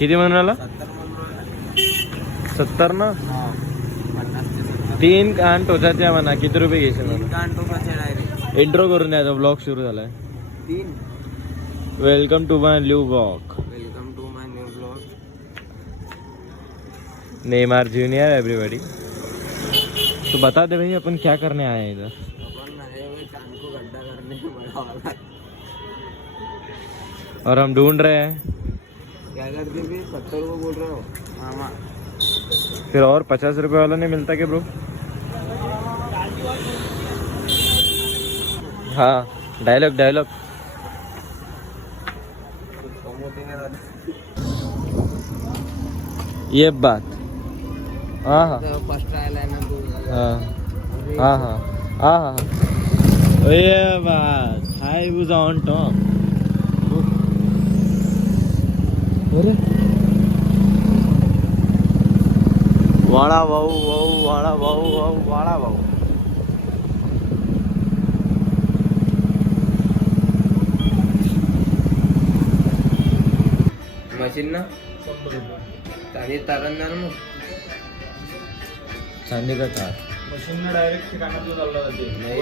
किती म्हणाला? 70 ना. 3 कान टोचाच्या म्हणा. किती रुपये घेशील? 3 कान टोकाचे डायरेक्ट. इंट्रो करून द्यायचा. ब्लॉग सुरू झालाय. 3. Welcome to my new blog. Welcome to my new blog. Neymar junior everybody. तो बता दे भाई अपन क्या करने आए हैं इधर? अपन आए हुए कान को गड्ढा करने बड़ा वाला. और हम ढूंढ रहे हैं. क्या करते भी 70 रुपये बोल रहे हो मामा. फिर और 50 रुपये वाला नहीं मिलता क्या ब्रो? हाँ डायलॉग. ये बात. हाँ फर्स्ट ट्रायल आहे ना तू. हाँ. ये बात. हाय वूज ऑन टॉप. अरे वाड़ा भाऊ. मशीन ना चांदी तारणार मग. चांदी का तार मशीन डायरेक्ट कानातलं चालला जाते. नाही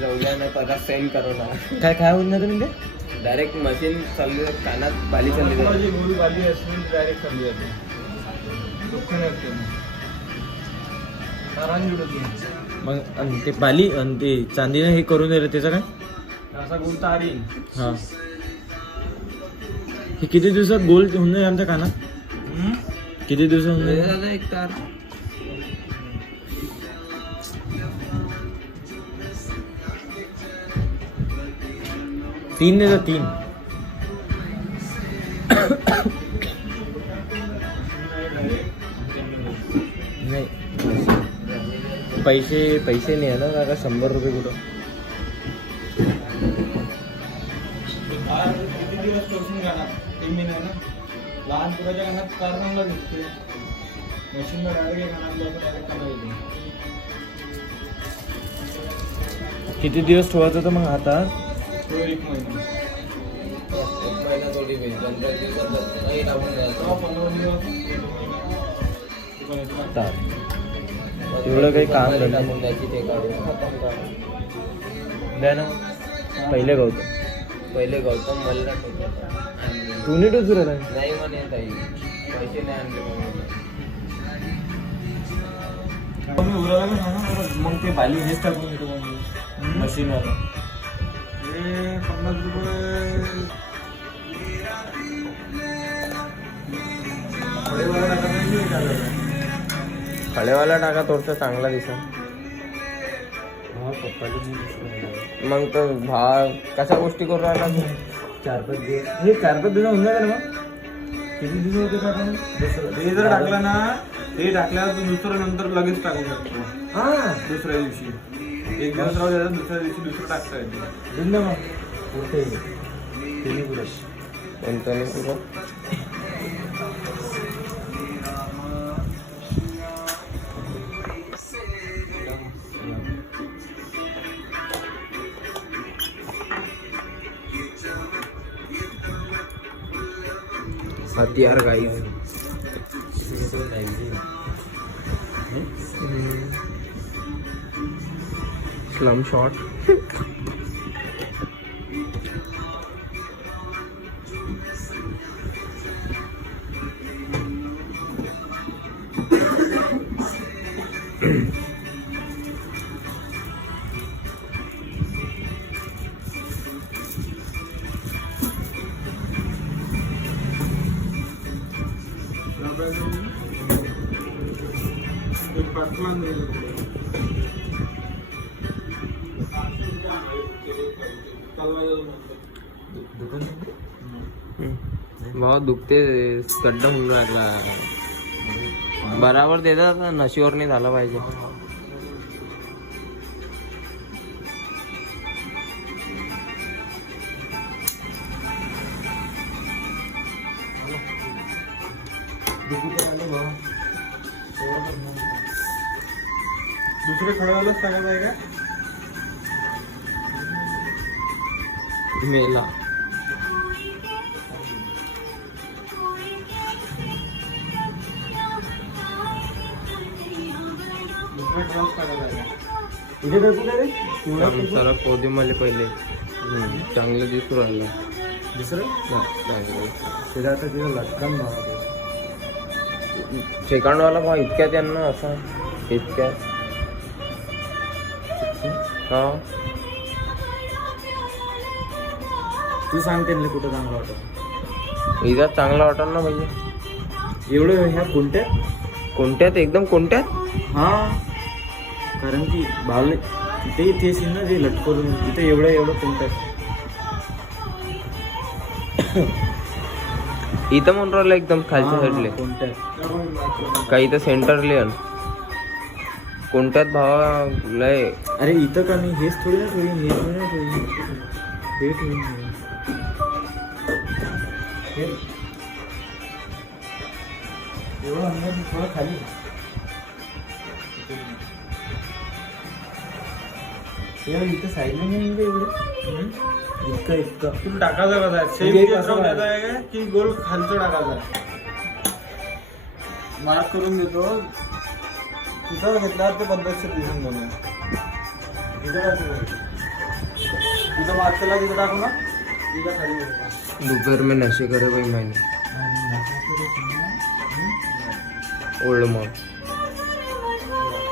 जाऊया ना परत सेंड करू ना. काय होईल ना तुम्ही? डायरेक्ट मशीन चालली कानात बाली चालली जाते. जी गोळी बाली असली डायरेक्ट चालली जाते. दुःख नाही होत त्यांना. तारांनी उडत नाही. मग आणि ते बाली आणि ते चांदीने हे करून दिलं त्याचं काय? असा गोल तार येईल. हा. हे किती दिवसात गोल होऊन जाईल आमच्या कानात? किती दिवसात होऊन जाईल? दादा एक तार. तीन नाही तर 3. नाही पैसे नाही आहे ना दादा. 100 रुपये कुठं? तार किती दिवस टोचून कानात 3 महिने ना. लहान पुराच्या कानात तार चांगला दिसते. मशीनला डायरेक्ट कानात डायरेक्ट कानात येते. किती दिवस ठेवायचं होतं मग आता? तो 1 महिना. एक महिना थोडी होईल. 15 दिवसात नाही लावून जायचं. 15 दिवस तार एवढं काही काम नाही. टाकून द्यायची ते काढून खतम काम. द्या ना. पहिले गौतम मला तू नीट उचल नाही म्हणे ताई. पैसे नाही आणले म्हणून. मग ते बाली हेच टाकून घेतो मशीनवाला. 50 रुपये. खळेवाला टाका थोडस चांगला दिसा. मग तो भाव कशा गोष्टी करू राहिला तू? 4-5 दिवस. हे 4-5 दिवस होऊन जाईल मग. किती दिवस होते टाकून? हे जर टाकलं ना, हे टाकल्यावर तू दुसरं नंतर लगेच टाकू शकतो. हा दुसऱ्या दिवशी 1 दिवस राहू द्यायचा. दुसऱ्या दिवशी दुसरं टाकता येते. देऊन द्या मग. पुढे तिन्ही पुढे कोणतं नाही तुझं. हथियार गाईज. Slum shot. बहुत दुखते. गड्डा म्हणून राहिला. बराबर देतात. नशीवर नाही झालं पाहिजे. दुसरे खडवायलाच टाकायचं आहे का? मेला पेट्रोल टाकायला इथे काय कुठे रे सारा कोदी मला पहिले चांगलं दिसू राहिलं दुसरं तिला आता तिला लटकन सेकंड वाला भाव इतक्यात यांना असा इतक्यात हा तू सांग त्यांना कुठं चांगला वाटत इथं चांगला वाटल ना भैया एवढं ह्या कोणत्या कोणत्यात एकदम कोणत्यात हा कारण की बावले तिथे तेच ना ते लटकवून इथे एवढं कोणत्यात इथं म्हणून राहिलं एकदम खालच्या साईडले कोणत्यात काही तर सेंटरले कोणत्यात भावा लय अरे इथं का नाही हेच थोडी ना ठेवीन हे थोडी ना ठेवीन हे ठेवीन एवढं अंदर थोडं खाली इथं साईडला नाही एवढं इतकं तुम्ही टाकायचं का सेम की गोल खालचं टाकायचं मार्क करून देतो तिथं घेतला ते 1500 दिसून बनवून तिथं मार्क केला तिथं टाकू ना तिथं खाली दोपहर में नशे करे भाई मैंने ओल्ड मॉल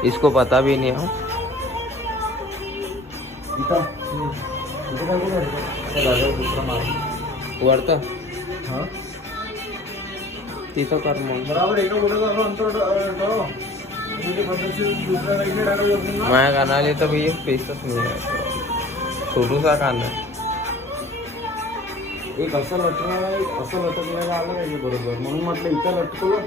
इसको पता भी नहीं है इथं इथं काय कुठं दुसरा मार्क वरतं हां तिथं कर मग बराबर एका बोटाचं अंतर दुसऱ्या साईडने टाकायचं माझ्या कानाला तर भैया पेसच नाही आहे छोटूसा काना एक असं लटकलेलं आलं पाहिजे बरोबर म्हणून म्हटलं इथं लटकवलं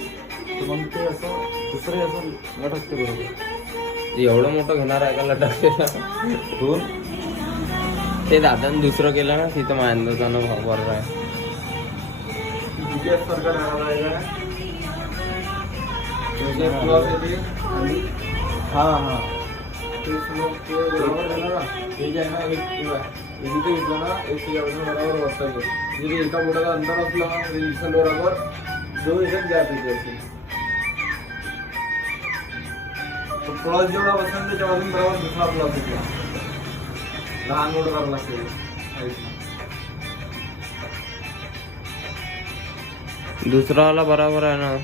तर मग ते असं दुसरे असं लटकते बरोबर एवढं मोठं घेणार आहे का लटकलेला दोन ते दादाने दुसरं केलं ना तिथं माझ्या अंदाजानं भाव बरोबर आहे GPS सारखं राहिला आहे का हां ते बरोबर झालं ना हे जे आहे ना एक इथे घेतलं ना एक त्याच्यापासून बरोबर बसता म्हणजे एका बोटाचं अंतर असलं ना दिसेल बरोबर जो याच्यात गॅप येते असेल थोडा जेवढा बसेल त्याच्यापासून बरोबर दुसरा आपला घेतला लहान मोठं करावं लागते दुसरा वाला बराबर आहे ना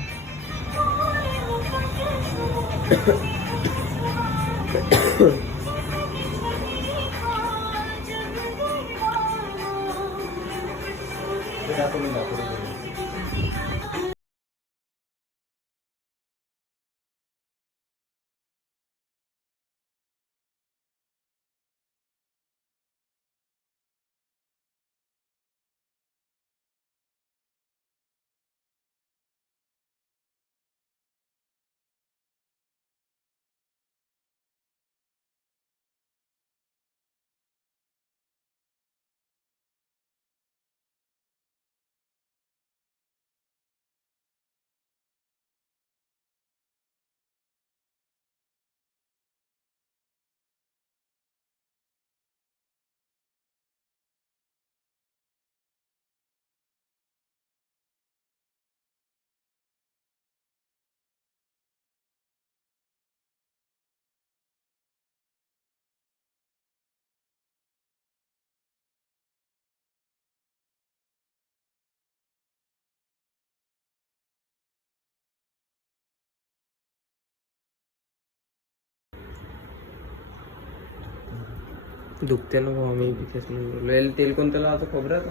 दुखते ना भाऊ मी तिथेच नाही तेल कोणतं लावतो खोबऱ्यात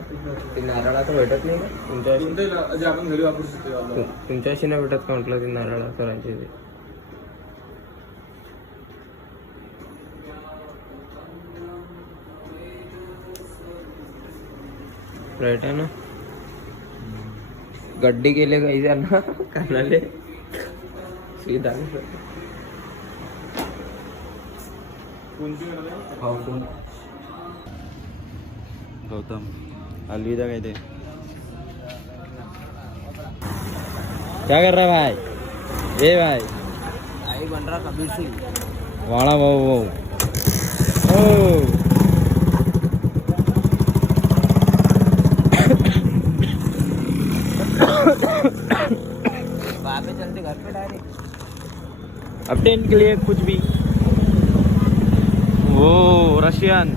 ते नारळाचं भेटत नाही का तुमच्या जे आपण घरी वापरू शकतो तुमच्याशी नाही भेटत का म्हटलं ते नारळा करायचे ते राईट आहे ना गड्डी केले काही ना कानाले सीधा गौतम अलविदा कहते क्या कर रहा है भाई ए भाई भाई बन रहा कबीर सिंह वाड़ा भाऊ वहाँ पे चलते घर पे डायरेक्ट अपडेट के लिए कुछ भी रशियन